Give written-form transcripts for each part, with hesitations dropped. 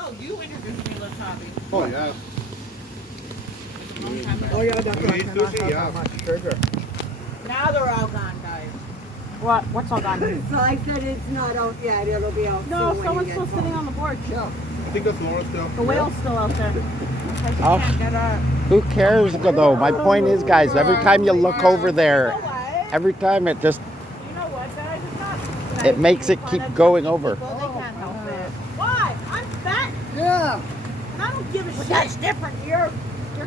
No, you introduced me to this hobby. Oh, yeah. Oh, yeah, that's right. You Cannot do have see, that yeah. much sugar. Now they're all gone, guys. What's all gone? So I said it's not out yet. It'll be out No, soon when someone's you still get sitting home. on the porch. Yeah. I think that's Laura still. The whale's still out there. Oh, who cares though? My point is, guys, every time you look over there, every time it just, You know what, guys? It's not. it makes it keep going over. Well, they can't help it. Why? I'm fat, Yeah. and I don't give a shit. That's different. You're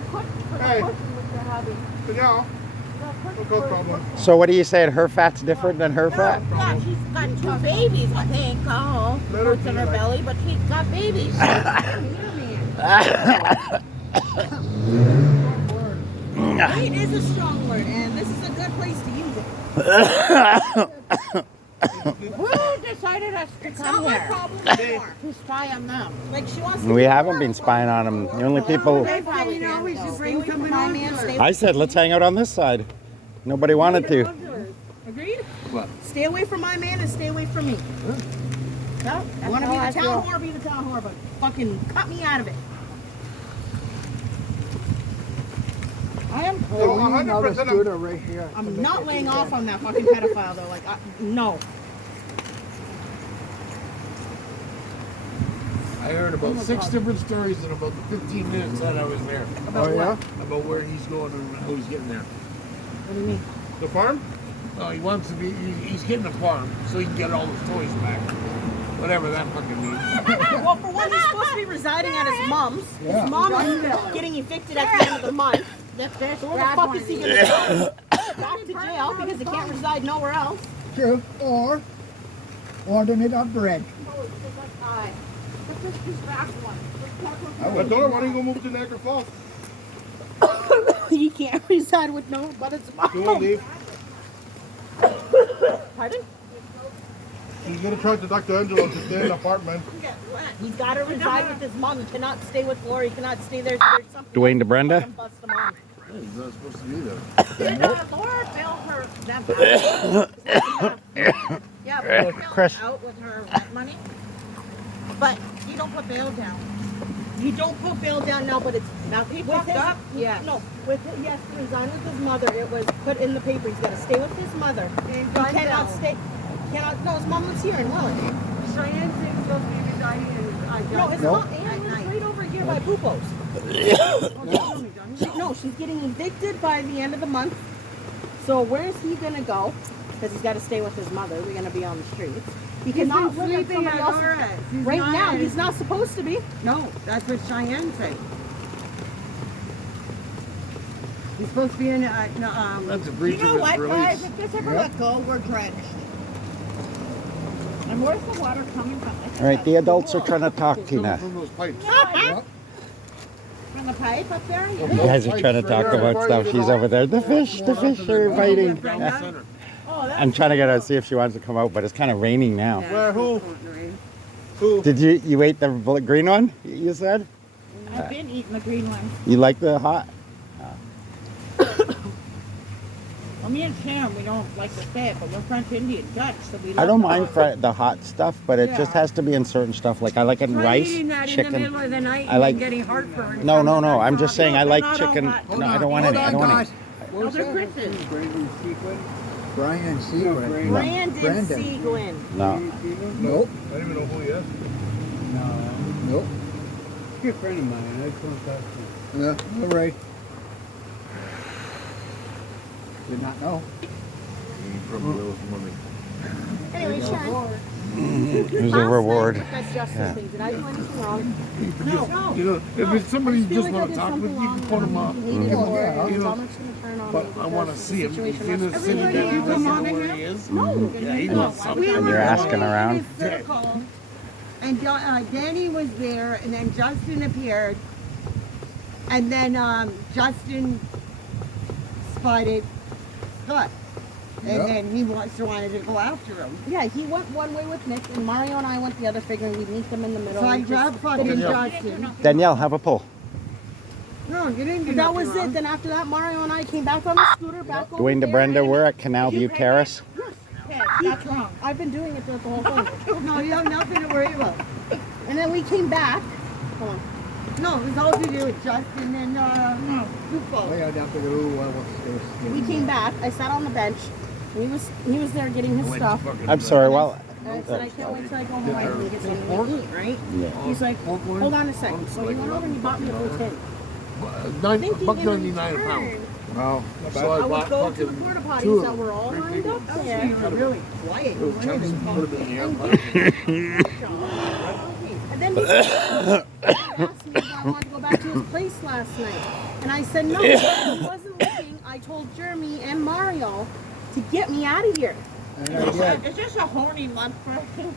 quick for the Hey. pushing with your hobby. But yeah, no problem. So what are you saying? Her fat's different than her fat? Yeah, she's got two babies, I think. Oh, Let her what's in be her like- belly, but she's got babies. Weight is a strong word, and this is a good place to use it. Who decided us to It's come not my here? problem anymore. To spy on them. Like she wants to We do haven't work. been spying on them. The only people, They probably You know, can, we though. should Stay bring away from someone my on man, to stay it. I said, let's hang out on this side. Nobody wanted to. Agreed? What? Stay away from my man and stay away from me. No, I want to be the town whore, be the town whore, but fucking cut me out of it. I am. Hey, we need another 100% scooter right here. I'm not laying off on that fucking pedophile though. Like, no. I heard about 6 different stories in about the 15 minutes that I was there. About Oh, yeah? what? About where he's going and how he's getting there. What do you mean? The farm? Oh, he wants to be, he's getting a farm so he can get all his toys back. Whatever that fucking means. Well, for one, he's supposed to be residing at his mom's. Yeah. His mom is getting evicted at the end of the month. So where the fuck is he gonna go? Back to jail because he can't reside nowhere else. True. Or ordering it on bread. Oh, that's high. This is his back one. I told her, why don't you go move to Niagara Falls? He can't reside with no but it's She won't mom. leave. Pardon? She's gonna try to Dr. Angelo to stay in the apartment. He's got to reside with his mom. He cannot stay with Laura. He cannot stay there. There's something Dwayne to Brenda? fucking bust him on. He's not supposed to be there. Laura bailed her them out. Yeah, but she Chris. bailed out with her rent money. But you don't put bail down. You don't put bail down now, but it's now he fucked up. Yeah. No, with he has to resign with his mother. It was put in the paper. He's got to stay with his mother. He cannot stay. Cannot. No, his mom lives here in Welland. Cheyenne's supposed to be residing in No, his Nope. mom. Anne lives right over here by Pupos. No, she's getting evicted by the end of the month. So where is he gonna go? Because he's got to stay with his mother. We're gonna be on the streets. He cannot live at sleeping somebody at else's. Laura's. He's Right not now, in- he's not supposed to be. No, that's what Cheyenne said. He's supposed to be in That's a breach You know of what, his release. guys? If this ever let go, we're drenched. And where's the water coming from? All right, the adults are trying to talk to you now. From those pipes. From the pipe up there? You guys are trying to talk about stuff. She's over there. The fish are biting. Down the center. Oh, that's I'm trying to get her to see if she wants to come out, but it's kind of raining now. Where, who? Who? Did you ate the green one? You said I've been eating the green one. you like the hot. Well, me and Sam, we don't like to say it, but we're French Indian Dutch, so we love I don't the mind hot the hot stuff, but it just Yeah. has to be in certain stuff. Like I like it in rice, eating that in the middle chicken. of the night I like- and getting heartburn. No, no, no. I'm just saying I like not all chicken. hot. No, I don't want any. I don't want any. Other Chris's. Brian Seawood. Brandon Seguin. No. Nope. I don't even know who he is. Nope. Good friend of mine. I just want to talk to him. Yeah, all right. Did not know. He probably owes money. Anyway, Sharon. There's a reward. That's justice Yeah. thing. Did I do anything wrong? No. You know, if it's somebody you just want to talk with, you can put him up. You You know, but I want to see him. He's in the city that he doesn't know where he is. No. Yeah, he wants something. And you're asking around. And Danny was there, and then Justin appeared, and then Justin spotted Scott, and then he wanted to go after him. Yeah, he went one way with Nick, and Mario and I went the other, figuring we'd meet them in the middle. So I and grabbed just- fucking Justin. Danielle, have a pull. No, you didn't do That nothing was wrong. it. Then after that, Mario and I came back on the scooter, back over Dwayne to there, Brenda, and- we're at Canal View Terrace. That's wrong. I've been doing it throughout the whole thing. No, you have nothing to worry about. And then we came back, Come on. No, it was all to do with Justin and Lupo. We came back. I sat on the bench. He was there getting his stuff. I'm sorry. Well, And I said, I can't wait till I go home and get something to eat, right? yeah. He's like, hold on a second. So he went over and he bought me a whole tin. Thinking Buck in 99 a return, pound. Wow. So I would bought go to the fucking porta two potties of that were all lined up You there. were really quiet. You weren't even Put them in here. And then he asked me if I wanted to go back to his place last night. And I said no, he wasn't leaving. I told Jeremy and Mario to get me out of here. It's just a horny month for him.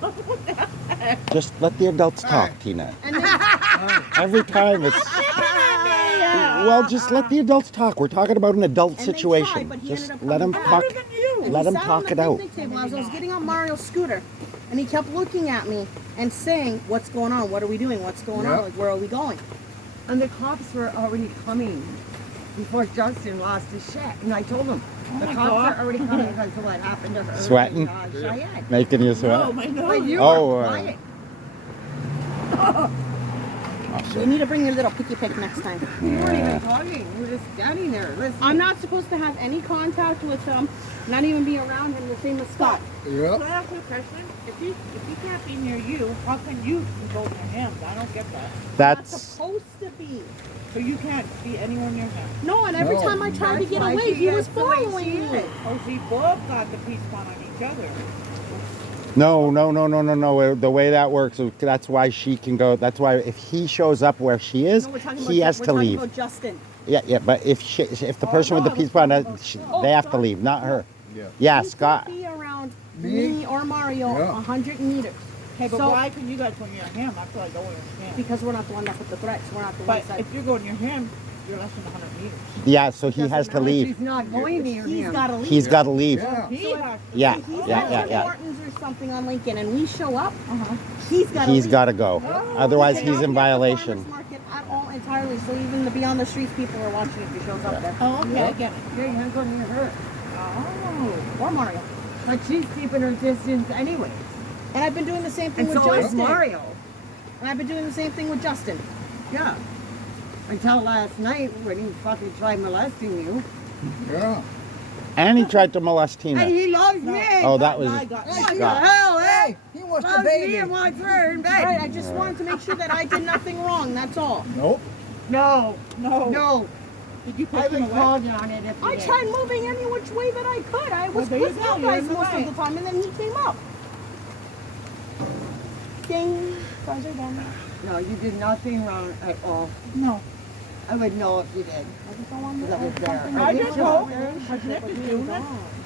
Just let the adults talk, Tina. And then, Every time it's. Well, just let the adults talk. We're talking about an adult and they situation. tried, but he Just ended up let him coming talk. back. And Let he him sat on talk the it out. picnic table as I was getting on Mario's scooter, and he kept looking at me and saying, "What's going on? What are we doing? What's going on? Like, where are we going?" And the cops were already coming before Justin lost his shit. And I told him, the cops are already coming because of what happened to her. Sweating? And, Cheyenne. Making you sweat. Oh, my But nose. you Oh, were quiet. You need to bring your little picky pick next time. You weren't even talking. You were just standing there listening. I'm not supposed to have any contact with him, not even be around him. The same as Scott. Can I ask you a question? If he can't be near you, how can you go near him? I don't get that. Not That's. supposed to be. So you can't be anywhere near him. No, and every time I tried to That's get why away, she he was is the way she following me. is. Oh, see, both got the peace on each other. No. The way that works, that's why she can go. That's why if he shows up where she is, No, we're talking he about, has we're to talking leave. about Justin. Yeah. But if the person with the peace bond, they have to leave, not her. Yeah, He Scott. can't be around me or Mario 100 meters. Okay, but So- why can you guys go near him? That's what I don't understand. Because we're not the one that put the threats. We're not the But ones that. if you're going near him, you're less than 100 meters. Yeah, so he Doesn't has to matter. leave. She's not going near He's him. got to leave. He's got to leave. He So has to. Yeah, If he's yeah. at Morton's or something on Lincoln, and we show up, he's got to He's leave. got to go. Otherwise, He he's cannot in be at the violation. farmer's market at all entirely. So even the beyond the streets people are watching if he shows up there. Oh, okay, I get it. You're not going near her. Oh, or Mario. But she's keeping her distance anyway. And I've been doing the same thing And with so is Justin. Mario. And I've been doing the same thing with Justin. Yeah. Until last night when he fucking tried molesting you. Yeah. And he tried to molest And Tina. he loves me. Oh, that was. I got What the Scott. hell, eh? He wants Loves the baby. me and wants her in All right, bed. I just wanted to make sure that I did nothing wrong. That's all. Nope. No. No. No. Did you I push him would away? call you on it if you I did. tried moving any which way that I could. I was there you with go, you you're guys in the most way. of the time, and then he came up. Ding. Guys are done. No, you did nothing wrong at all. No. I would know if you did. I just don't want to. Because I was there. I did just show hope, up there. because Nick is doing it.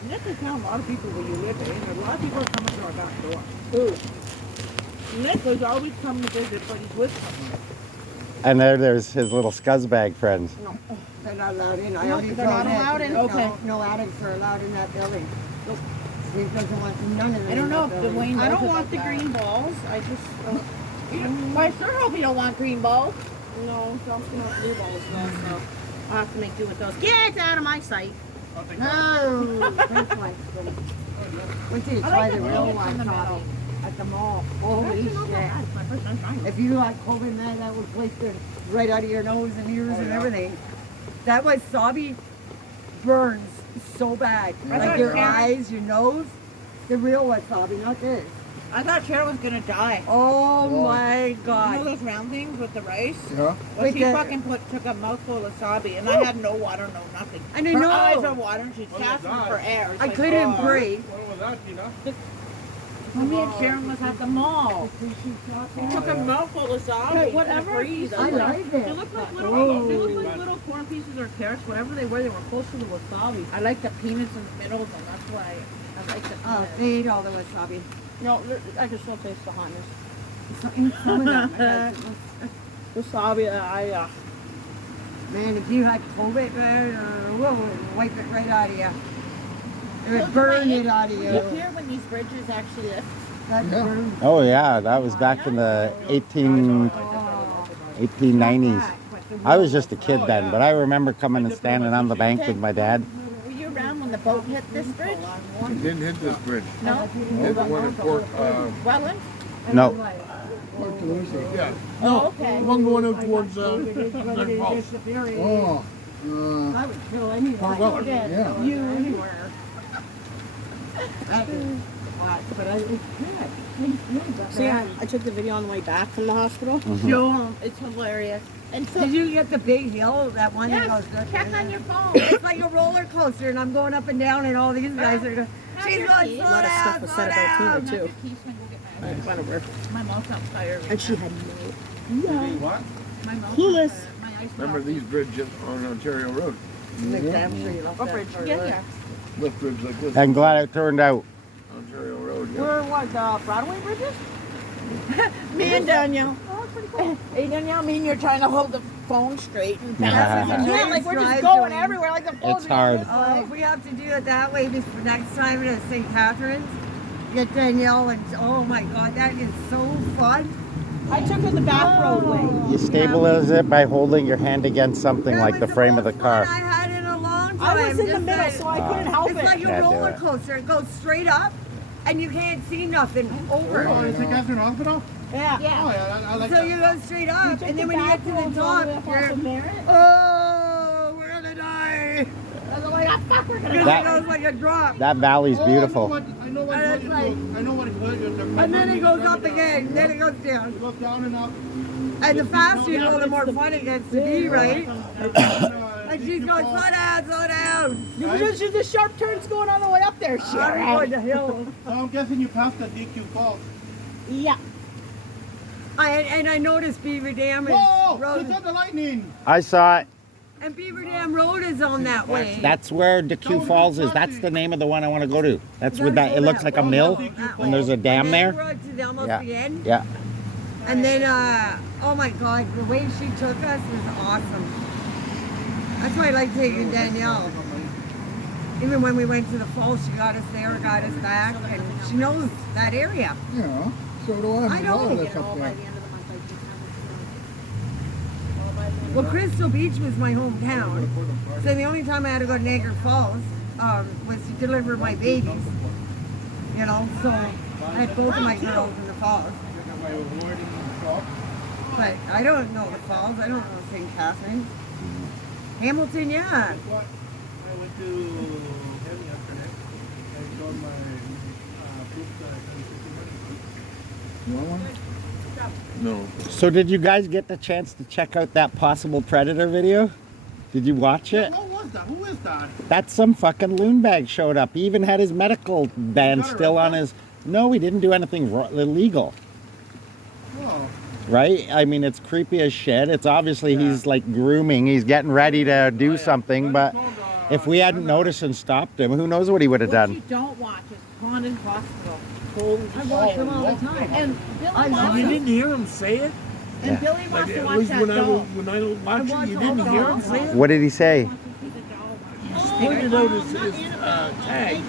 Nick is telling a lot of people where you live in, and a lot of people are coming to our back door. Ooh. Nick is always coming to visit, but he's with someone. And there's his little scuzzbag friends. They're not allowed in. I No, already they're told not Nick. allowed in? No, Okay. no addicts are allowed in that building. Steve doesn't want none of them I don't in know that if building. Dwayne I don't knows want the about that. green balls. I just. Well, I sure hope you don't want green balls. No, Trump's gonna have blue balls though, so I'll have to make do with those. Get out of my sight. No, that's like wait till you try the real one, Tommy, at the mall. Holy shit. It's my first time trying it. If you like COVID, man, that would place it right out of your nose and ears and everything. That wasabi burns so bad. Like your eyes, your nose. The real wasabi, not this. I thought Cheryl was gonna die. Oh my You know God. those round things with the rice? Yeah. Well, With she the- fucking took a mouthful of wasabi, and I had no water, no nothing. And I Her know. eyes are watering. She's gasping for air. It's I like, couldn't oh. breathe. What was that, Tina? Well, me and Sharon was at the mall. She took a mouthful of wasabi. Okay, and whatever. freeze. I like They it. look like little, Oh. they look like little corn pieces or carrots, whatever they were. They were close to the wasabi. I like the peanuts in the middle, and that's why I like the Oh, peanuts. they ate all the wasabi. No, I can still taste the hotness. Some of them. Wasabi, Man, if you had COVID, man, whoa, it'd wipe it right out of you. It would burn it out of you. Here when these bridges actually lift. That burn. Oh yeah, that was back in the 1890s. I was just a kid then, but I remember coming and standing on the bank with my dad. Were you around when the boat hit this bridge? It didn't hit this bridge. No. It hit the one in Port, Welland? No, Or Toulouse. Yeah. Oh, okay. One going out towards Niagara Falls. Oh. I would kill anyone. Fort Weller. Yeah. You anywhere. That is hot, but I it's good. See, I took the video on the way back from the hospital. Show 'em. It's hilarious. And so, Did you get the big hill? That one that yes, goes good. check on your phone. It's like a roller coaster, and I'm going up and down, and all these guys are going. She's going slow A lot of stuff down, was slow said about down. Tina, too. Keys when you get my Whatever. My mouth's on fire. And she had no. What? My mouth's Clueless. on fire. My eyes Remember these bridges on Ontario Road? I'm sure you love that. Bridge? for Yeah, her. yeah. Lift bridge like this. I'm glad it turned out. Ontario Road, yeah. We're what, Broadway bridges? Me and Danielle. Oh, pretty cool. Hey, Danielle, me and you're trying to hold the phone straight and Yeah. balance it. Yeah, like we're just Drive going doing- everywhere. Like the phone's It's hard. Oh, if we have to do it that way this next time at St. Catherine's, get Danielle and oh my God, that is so fun. I took her the back roadway. You stabilize it by holding your hand against something That like was the frame of the most car. fun I had in a long time. I was in the Just middle, like- so I couldn't help It's it. like a Can't do roller it. coaster. It goes straight up, and you can't see nothing over. Oh, is it Catherine Hospital? Yeah. Oh, yeah, I like So that. you go straight up, and then when you get to the top, you're, oh, we're gonna die. Because That- it goes like a drop. That valley's Oh, beautiful. I know what And it's like- I know what it is. And then it goes up again, then it goes down. It goes down and up. And the faster you go, the more fun it gets to be, right? And she's going, slow down, slow down. There's the sharp turns going all the way up there. I'm going to hill. So I'm guessing you passed the DQ Falls. Yeah. And I noticed Beaver Dam is Whoa! You road, saw the lightning! I saw it. and Beaver Dam Road is on that way. That's where DeQ Falls is. That's the name of the one I want to go to. That's where that. It looks like a mill, and there's a dam And there. then we rode to the, almost Yeah. the end. Yeah. And then, oh my God, the way she took us was awesome. That's why I like taking Danielle. Even when we went to the falls, she got us there, got us back, and she knows that area. Yeah. So do I. I know. That's up there. Well, Crystal Beach was my hometown, so the only time I had to go to Niagara Falls was to deliver my babies. You know, so I had both of my girls in the falls. But I don't know the falls. I don't know St. Catharines. Hamilton, yeah. I went to Kenya yesterday. I showed my proof that I can No. So did you guys get the chance to check out that possible predator video? Did you watch it? What was that? Who is that? That's some fucking loon bag showed up. He even had his medical band still on his. No, he didn't do anything illegal. Oh. Right? I mean, it's creepy as shit. It's obviously he's like grooming. He's getting ready to do something. But if we hadn't noticed and stopped him, who knows what he would have What you done? don't watch is Haunted Hospital. Holy I watch them all the time. And Billy I wants love You to, didn't hear him say it? and Billy Like, wants to at watch least that when I doll. when I don't watch watch it, you all didn't the hear him dolls. say it? What did he say? He pointed out his tag.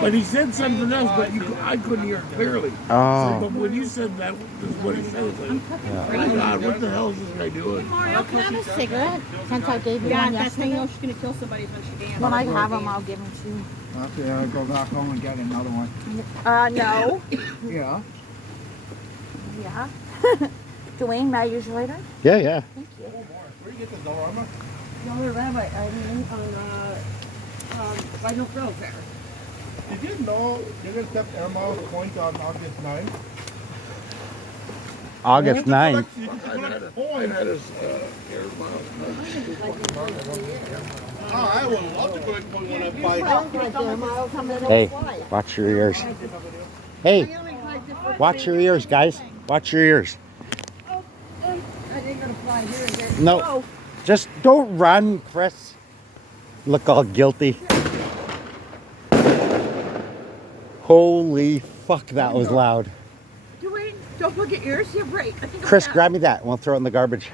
But he said something else, but I couldn't hear it clearly. Oh. But when you said that, is what he said. It's like, oh my God, what the hell is this guy doing? Mario, can I have a cigarette? Since I gave you Yeah, one that's how you yesterday. know she's gonna kill somebody when she dances. When I have them, I'll give them to you. After I go back home and get another one. No. Yeah. Yeah. Dwayne, may I use your later? Yeah, yeah. Where do you get the door armor? Dollar Rabbit, I mean, on Vinyl Grove there. Did you know you're going to accept Air Miles points on August 9th? August 9th. I had his air miles. Oh, I would love to collect points when I fight. Hey, watch your ears. Hey, watch your ears, guys. Watch your ears. I ain't gonna fly here again. No, just don't run, Chris. Look all guilty. Holy fuck, that was loud. Dwayne, don't look at yours. You're right. Chris, grab me that and we'll throw it in the garbage.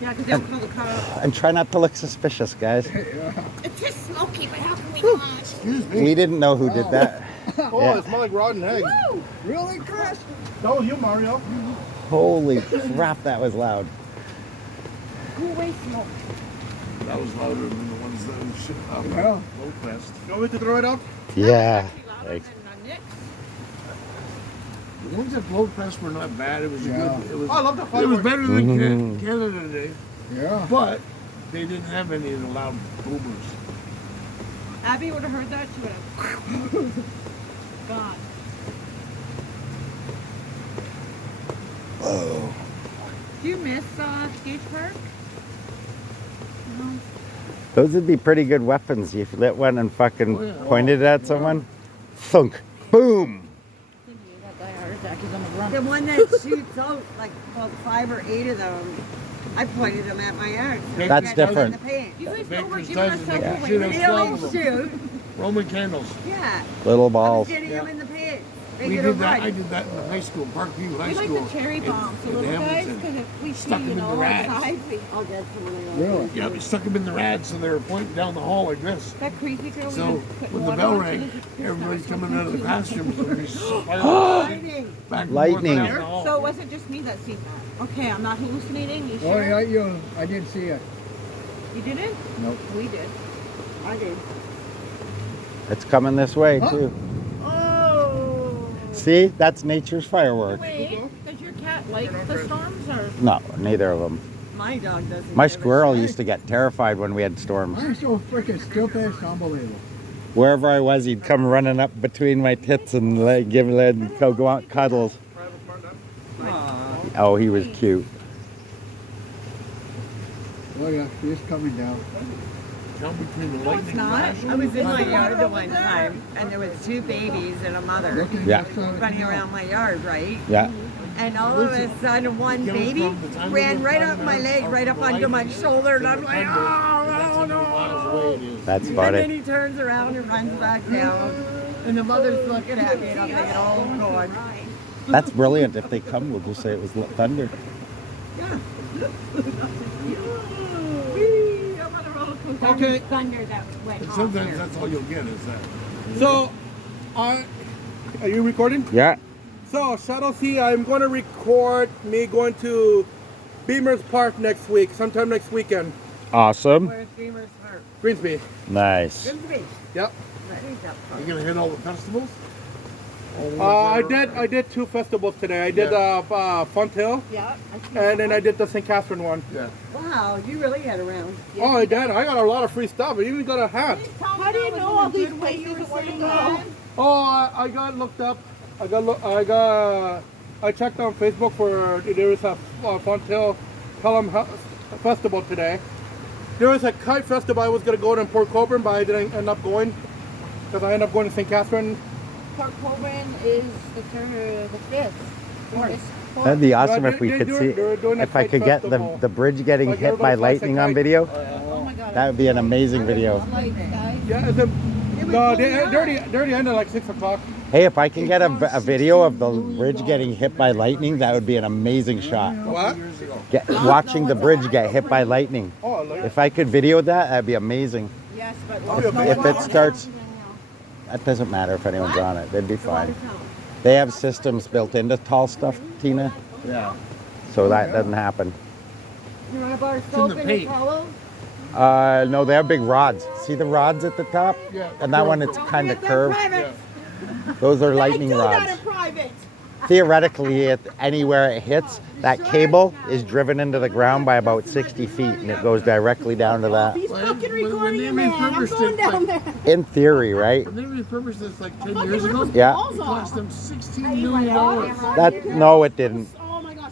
Yeah, because they'll call the cops. And try not to look suspicious, guys. It's just smoky, but how can we not? Excuse me. We didn't know who did that. Oh, Yeah. it smells like rotten eggs. Really, Chris? That was you, Mario. Holy crap, that was loud. Go away, smoke. That was louder than the ones that shit up at Yeah. Lopez. You want me to throw it out? Yeah. Thanks. The ones at Float Fest were not bad. It was a Yeah. good. It was. Oh, I love the It was fireworks. better than Mhm. Canada Day, Yeah. but they didn't have any of the loud boomers. Abby would have heard that, she would have gone. Do you miss Skate Park? No. Those would be pretty good weapons if you lit one and fucking Oh, yeah. pointed it at someone. Thunk. Boom. I think you got die heart attack, he's on the run. The one that shoots out, like about 5 or 8 of them, I pointed them at my yard. So That's I got them different. in the paint. You guys know we're Baker's giving dozen, ourselves they Yeah. can away. shoot We're out They 12 only of them. shoot. Roman candles. Yeah. Little I was balls. getting Yeah. them in the paint. We Make it a did that. I run. did that in high school, Parkview High We like School. the cherry bombs, the in little guys, Hamilton. because if we see, Stuck you them in know, the rads. outside, we, Oh, that's the one I Really? like. Yeah, we stuck them in the rads, so they were pointing down the hall like this. that crazy girl, So we put when the water bell on, rang, so this- everybody's coming out of the classrooms and we fired Lightning. back and Lightning. forth down the hall. So it wasn't just me that seen that. Okay, I'm not hallucinating, you Oh, sure? yeah, I did see it. You didn't? Nope. We did. I did. It's coming this way Huh? too. Oh. See, that's nature's fireworks. Wait, does your cat like the storms, or? No, neither of them. My dog doesn't. My give a squirrel shit. used to get terrified when we had storms. I'm so freaking stupid, it's unbelievable. Wherever I was, he'd come running up between my tits and go out cuddles. Aw. Oh, he was cute. Oh, yeah, it's coming down. Down between the lightning not. flash I was in my and the yard the one time, and there was 2 babies and a mother Looking Yeah. just on the running canal. around my yard, right? Yeah. And all of a sudden, one baby ran right up my leg, right up onto my shoulder, and I'm like, oh, no. That's And then funny. he turns around and runs back down, and the mother's looking at me, and I'm thinking, oh, God. That's brilliant. If they come, we'll just say it was thunder. Whee, I'm on a roller coaster. Okay. Thunder that went And off sometimes here. that's all you'll get is that. So, are you recording? Yeah. So, Shadow C, I'm going to record me going to Beamer's Park next week, sometime next weekend. Awesome. Where's Dreamer's Park? Greensby. Nice. Grimsby. Yep. Right, that park. You gonna hit all the festivals? All the ones that are- I did 2 festivals today. I did Fonthill, Yeah. and then I did the St. Catherine one. Yeah. Wow, you really had around. Oh, I did. I got a lot of free stuff. I even got a hat. How do you know all these places and where to go? Oh, I got looked up. I checked on Facebook for there was a Fonthill Pelham festival today. There was a kite festival I was gonna go to in Port Colborne, but I didn't end up going because I ended up going to St. Catherine. Port Colborne is the 5th. That'd be awesome Yeah, if we they could do see. it. They're doing a If I kite could get festival. the bridge getting Like hit by everybody flies a lightning on kite. video, Oh my god. that would be an amazing video. Yeah, no, they already ended like 6 o'clock. Hey, if I can get a video of the bridge getting hit by lightning, that would be an amazing shot. What? Watching the bridge get hit by lightning. Oh, like, If I could video that, that'd be amazing. Yes, but If it starts, that doesn't matter if anyone's on it. They'd be fine. They have systems built into tall stuff, Tina, Yeah. so that doesn't happen. You want to bar in soap the and paint. a towel? No, they have big rods. See the rods at the top? Yeah. And that one, it's kind of curved. Yeah. Those are lightning rods. Theoretically, anywhere it hits, that cable is driven into the ground by about 60 feet, and it goes directly down to that. When they refurbished it, like, In theory, right? when they refurbished this like 10 years ago, Yeah. it cost them $16 million No, it didn't.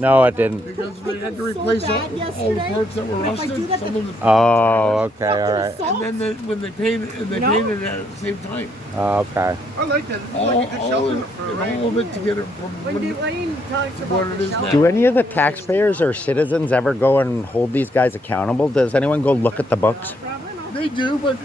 No, it didn't. because they had to replace all the parts that were rusted. Some of the, Oh, okay, all right. and then when they painted it at the same time. Oh, okay. I like that. It's All, like a good all, shelter of, for and rain. all of it to get it from When you talk what about it the is now. shelter, Do any of the taxpayers or citizens ever go and hold these guys accountable? Does anyone go look at the books? They do, but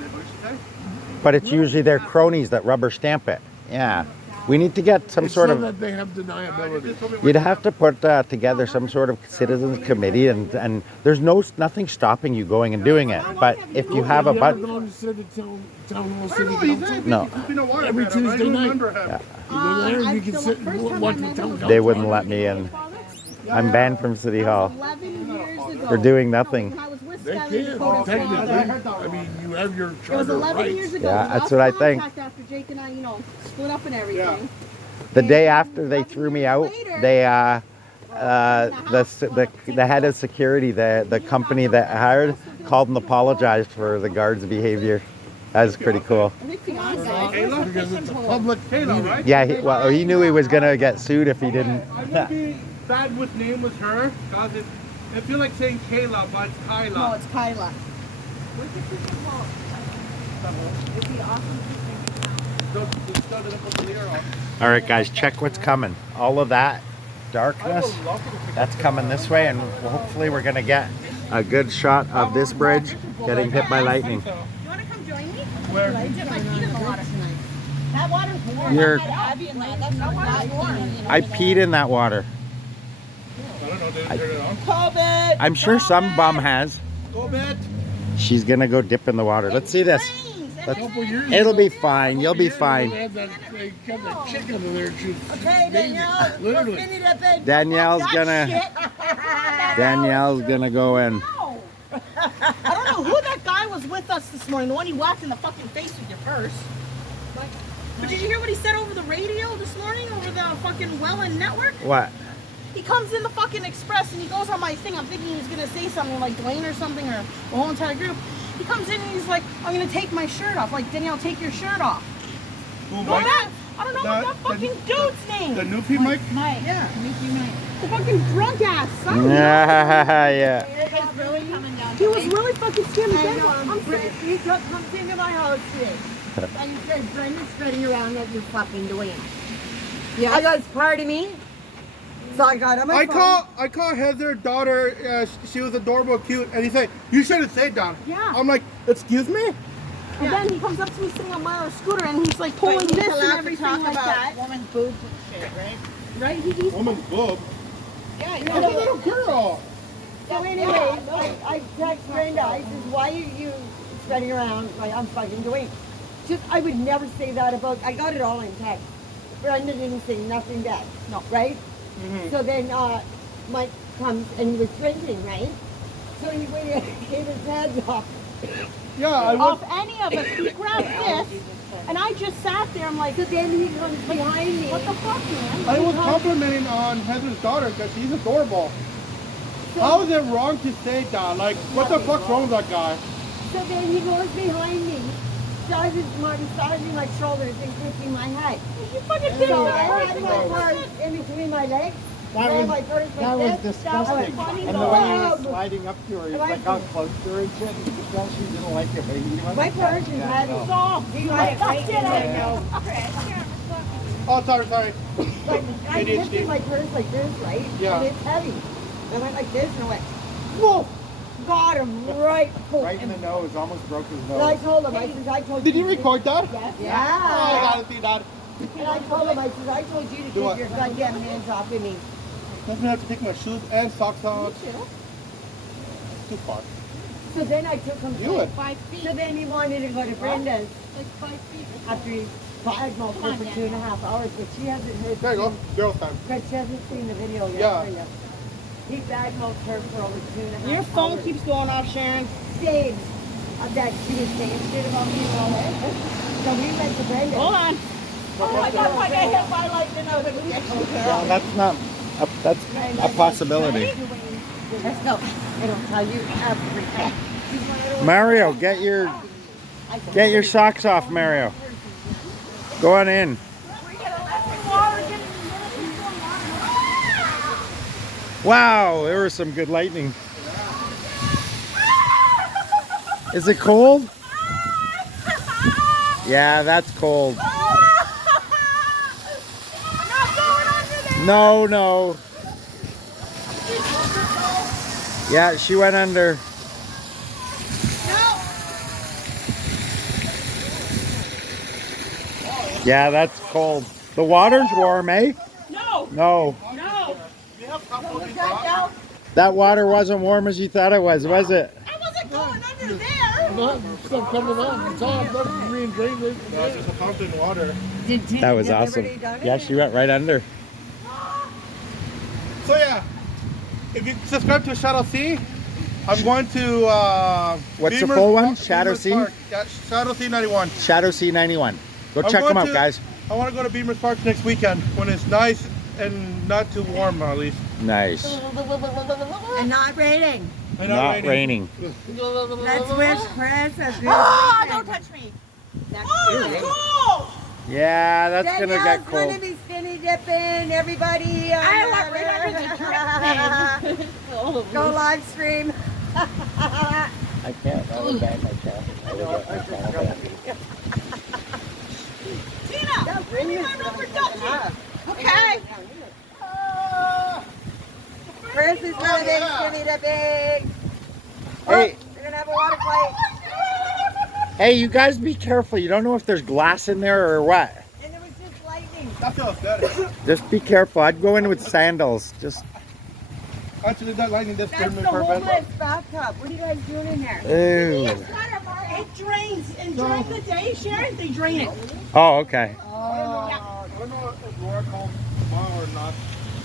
But it's usually their cronies that rubber stamp it. Yeah. We need to get some it's sort so of... that they have deniability. You'd have to put together some sort of citizens committee, and there's nothing stopping you going and doing it. But if you have a Have never but gone to city town hall city No, he's council. No. He's been a while Every ago, I Tuesday don't night. remember him. Yeah. You go there and you can sit and watch the town council. they wouldn't let me in. I'm banned from City Hall 11 years ago. for doing nothing. When I was with They Skylar can, Dakota's technically. father. I mean, you have your It was charter 11 years rights. ago. Yeah, We that's lost what I think. contact after Jake and I, split up and everything. The day after they threw me out, they the head of security, the company that I hired, called and apologized for the guards' behavior. That was pretty cool. Because it's a public Kayla, right? Yeah, he knew he was gonna get sued if he didn't. I know the bad with name was her, cause it feel like saying Kayla, but it's Kyla. No, it's Kyla. All right, guys, check what's coming. All of that darkness, that's coming this way, and hopefully we're gonna get a good shot of this bridge getting hit by lightning. You want to come join me? Where? I dip my feet in the water. That water's warm. You're- That water's warm. I peed in that water. I don't know, did it turn it on? COVID. I'm sure some bum has. Go bed. She's gonna go dip in the water. Let's see this. It'll be fine. You'll be fine. They got that chicken over there. Okay, Danielle. Literally. Finish up that Danielle's that gonna shit. Danielle's gonna go in. I don't know who that guy was with us this morning. The one you whacked in the fucking face with your purse. But did you hear what he said over the radio this morning over the fucking Welland network? What? He comes in the fucking express and he goes on my thing. I'm thinking he's gonna say something like Dwayne or something or the whole entire group. He comes in and he's like, I'm gonna take my shirt off. Like, Danielle, take your shirt off. Who, Go Mike? back. I don't know what that fucking dude's name. The Newfie Mike? Mike. Yeah. Mickey Mike. The fucking drunk ass son. Yeah. He was really fucking scared. I'm saying, He comes into my house today, and he says, Brenda's spreading around what you're fucking doing. Yeah. I goes, pardon me? So I got on my phone. I call Heather daughter, she was adorable, cute, and he said, you shouldn't say that. Yeah. I'm like, excuse me? And then he comes up to me sitting on my scooter and he's like pulling this and everything like that. Woman's boobs and shit, right? Right? He's Woman's boob. yeah, It's a little girl. So anyway, I text Brenda, I says, why are you spreading around like I'm fucking doing? Just, I would never say that about, I got it all in text. Brenda didn't say nothing back. No. Right? Mm-hmm. So then Mike comes and he was drinking, right? So he went and gave his head off. Yeah, I was. off any of us. He grabbed this and I just sat there. I'm like, So then he comes behind me. what the fuck, man? I was complimenting on Heather's daughter because she's adorable. How is it wrong to say that? Like, what the fuck's wrong with that guy? So then he goes behind me, massaging my shoulders and kicking my head. You fucking did So it. I had my purse in between my legs. Grabbed my purse like That was this. disgusting. Funny And the way he was dog. sliding up to her, he And was I like how close to her and shit. You could tell she didn't like it, but he wasn't. My purse is Yeah, heavy. no. Stop. You like That's it? Oh, sorry. Like, I ADHD. lifted my purse like this, right? Yeah. And it's heavy. I went like this and I went, whoa! Got him right. Right in the nose, almost broke his And I nose. told him, I said, I told Did you. you record that? Yes. Oh, I Yeah. gotta see that. And I told him, I said, I told you to Do take what? your goddamn hands off of me. Let me have to take my shoes and socks out. Too far. So then I took him Do it. 5 feet. So then he wanted to go to Brenda's Like 5 feet. after he badmouthed her for 2.5 hours, but she hasn't heard. There you go. Girls time. But she hasn't seen the video yet. Yeah. Brenda. He badmouthed her for over 2.5 hours. Your phone keeps going off, Sharon. Saying that she was saying shit about me and all that. So we went to Brenda's. Hold on. Oh my God, if I get hit by lightning, I'm gonna get Well, that's not. That's a possibility. Let's go. It'll tell you everything. Mario, get your socks off, Mario. Go on in. Wow, there was some good lightning. Is it cold? Yeah, that's cold. No, no. Yeah, she went under. Yeah, that's cold. The water's warm, eh? No, No. no. That water wasn't warm as you thought it was it? I wasn't going under there. Stuff coming on. It's all nothing green drain. No, it's just a fountain water. That was awesome. Yeah, she went right under. So yeah, if you subscribe to Shadow C, I'm going to What's the Beamer's full one? Beamer's Shadow C? Park. Yeah, Shadow C 91. Shadow C91. Go I'm check them going out, to guys. I want to go to Beamer's Park next weekend when it's nice and not too warm, at least. Nice. And not raining. And Not raining. Let's wish Chris a good Oh, weekend. don't touch me. Oh, Yeah, that's gonna get Danielle's cold. gonna be skinny dipping. Everybody, I want right under the drip thing. go live stream. I can't. I would bang my cat. Tina, bring me my rubber ducky. Okay. Chris is gonna be skinny dipping. Hey, We're gonna have a water fight. hey, you guys be careful. You don't know if there's glass in there or what. And there was just lightning. That feels good. Just be careful. I'd go in with sandals. Just. Actually, that lightning just That's turned the me for a bit. homeless bathtub. What are you guys doing in there? Ooh. It drains, and during the day, Sharon, they drain it. Oh, okay. I don't know if Laura called tomorrow or not.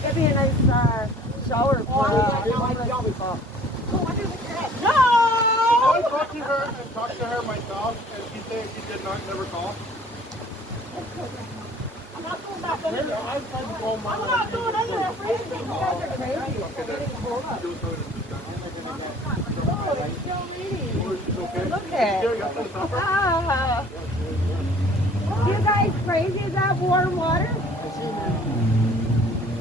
It'd be a nice shower for No! I talked to her myself, and she said she did not never call. I'm not going back under there. I'm not going under there for anything. You guys are crazy. Look at you guys crazy? Is that warm water?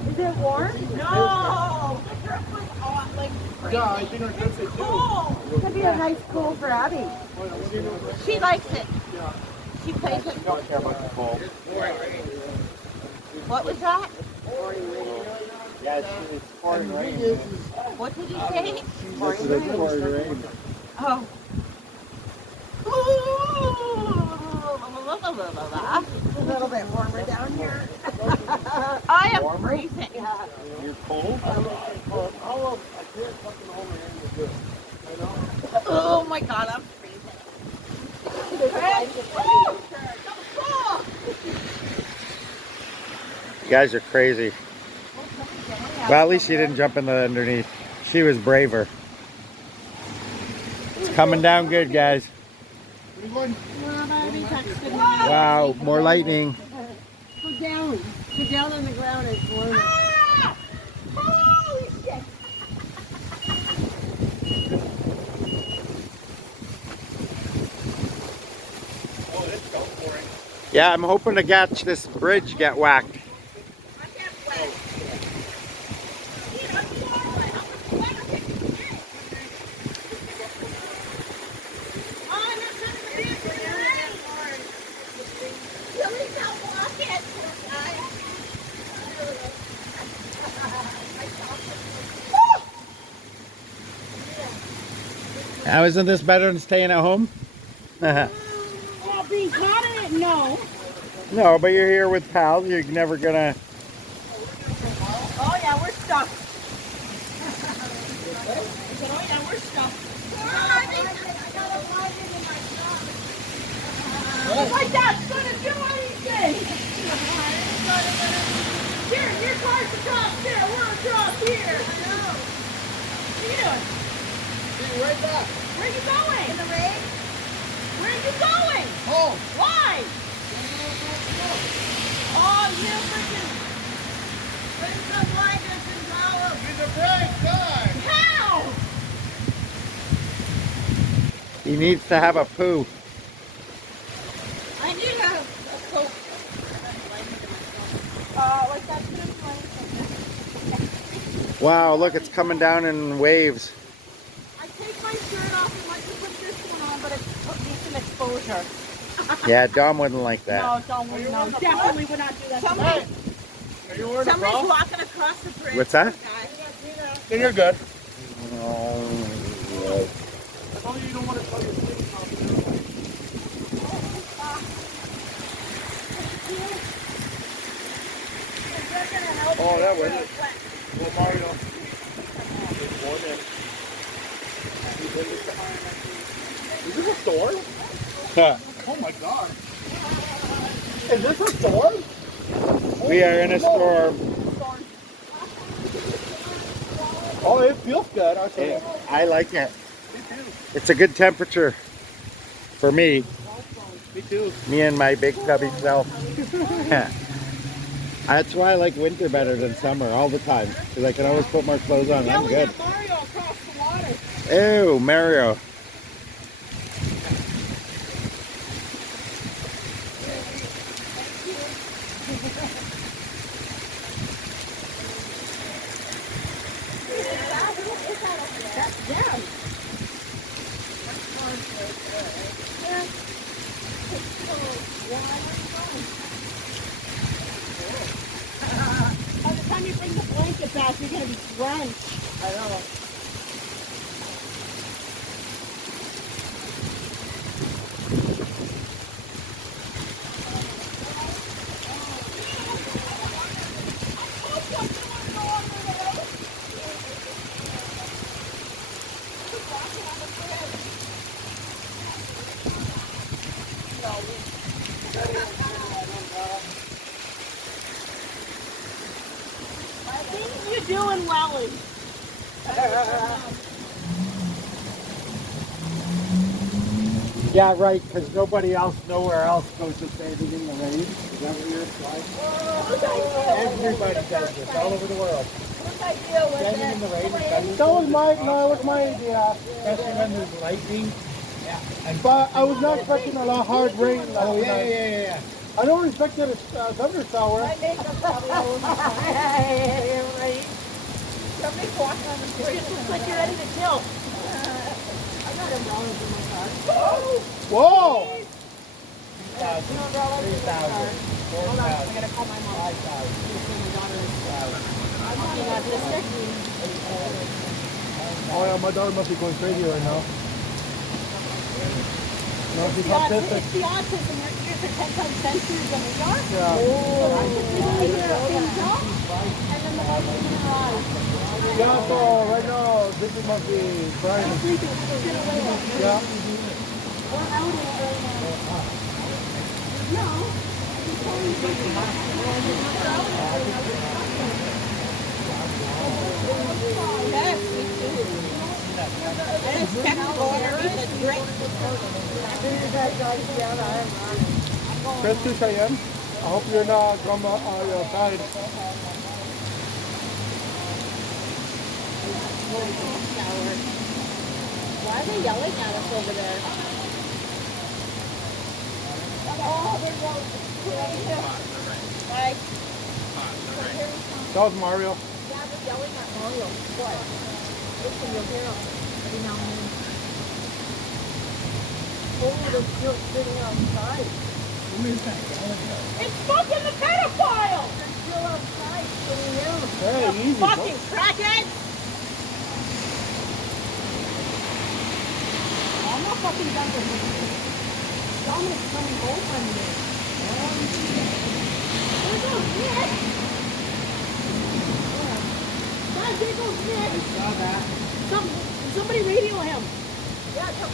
Is it warm? No! The drip was hot, like Yeah, I think her kids did too. cool. Could be a nice pool for Abby. She likes it. She plays it. Don't care about the cold. What was that? Yeah, it's pouring rain. What did he say? It's pouring rain. Oh. A little bit warmer down here. I am freezing. You're cold? Oh my god, I'm freezing. You guys are crazy. Well, at least she didn't jump in the underneath. She was braver. It's coming down good, guys. Wow, more lightning. Go down. Go down on the ground. It's warmer. Ah! Holy shit! Yeah, I'm hoping to catch this bridge get whacked. Now, isn't this better than staying at home? Oh, being caught in it? No. No, but you're here with pals. You're never gonna. Oh yeah, we're stuck. Oh yeah, we're stuck. My dad's gonna do anything. Here, your car's across there. We're across here. What are you doing? Right back. Where are you going? In the rain? Where are you going? Home. Why? Oh, you freaking... Bring some blankets and towels. He's a brave guy. How? He needs to have a poo. I need a coat. Like that too. Wow, look, it's coming down in waves. I take my shirt off and like to put this one on, but it's decent exposure. Yeah, Dom wouldn't like that. No, don't we? No, definitely would not do that. Somebody, Are you wearing a somebody's bra? walking across the bridge. What's that? Then you're good. Oh, Tell you don't want to tell your kids how to do it. Oh, that was it. Well, Mario. Is this a storm? Oh my god. Is this a storm? we are in a storm. Oh, it feels good. I say. I like it. It's a good temperature for me. Me too. Me and my big chubby self. That's why I like winter better than summer all the time. Because I can always put more clothes on. I'm good. Mario across the water. Ew, Mario. By the time you bring the blanket back, you're gonna be drenched. I know. You're doing well. Yeah, right, because nobody else nowhere else goes to standing in the rain. Is that what you're implying? Everybody does this all over the world. Standing in the rain. That was my idea. Especially when there's lightning. But I was not expecting a lot hard rain last Oh, night. yeah. I don't expect it a thunder shower. Somebody's walking on the street. It looks like you're ready to kill. I got umbrellas in my car. Whoa! 3,000. Hold on, I gotta call my mom. My daughter is looking autistic. Oh yeah, my daughter must be going crazy right now. No, she's autistic. It's the autism. Your ears are 10 times sensors than we are. Yeah. So I can really hear a pin drop, and then the light in her eyes. Yeah, so right now, Zippy must be crying. I'm sleeping. She's gonna wake up. Yeah. We're out in it right now. No. Yes, we do. And it's technical underneath the drink. Chris to Cheyenne. I hope you're not from your side. Why are they yelling at us over there? Oh, they're yelling. Like, That was Mario. yeah, they're yelling at Mario. What? Listen, you'll hear them every now and then. Oh, they're still sitting outside. It's fucking the pedophile! They're still outside sitting there. Hey, easy. Fucking crackhead! I'm not fucking done with you. Dominic's coming home on me. There goes Nick! God, there goes Nick! I saw that. Somebody radio him. Yeah, come.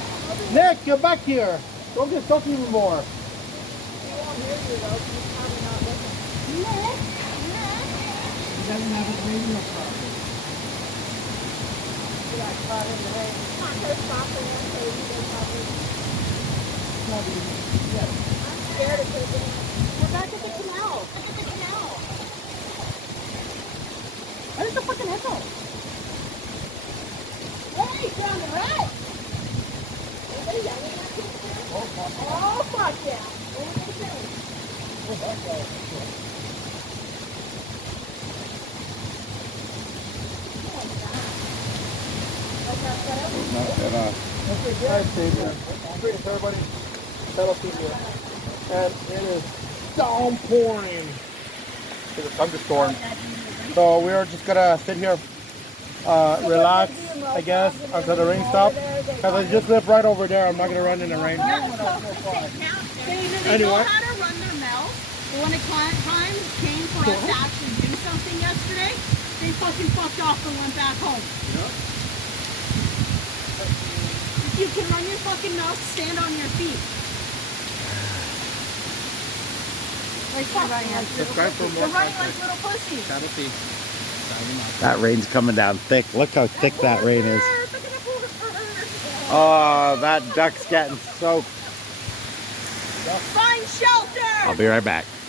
Nick, get back here. Don't get stuck even more. He won't hear you though. He's probably not listening. Nick! He doesn't have his radio problem. He got caught in the rain. Come on, there's soccer and crazy. I'm scared of taking it. We're back at the canal. Look at the canal. Where's the fucking echo? Hey, found the rat! Anybody yelling at you? Oh, fuck yeah. What are they saying? Hi, Savior. Greetings, everybody. Fellow people. And it is downpouring. It's a thunderstorm. So we are just gonna sit here, relax, I guess, until the rain stops. Because I just live right over there. I'm not gonna run in the rain. They Anyway. know how to run their mouth. But when the time came for us to actually do something yesterday, they fucking fucked off and went back home. If you can run your fucking mouth, stand on your feet. Like Subscribe for more They're running content. like little pussies. That rain's coming down thick. Look how thick that rain is. Oh, that duck's getting soaked. Find shelter! I'll be right back.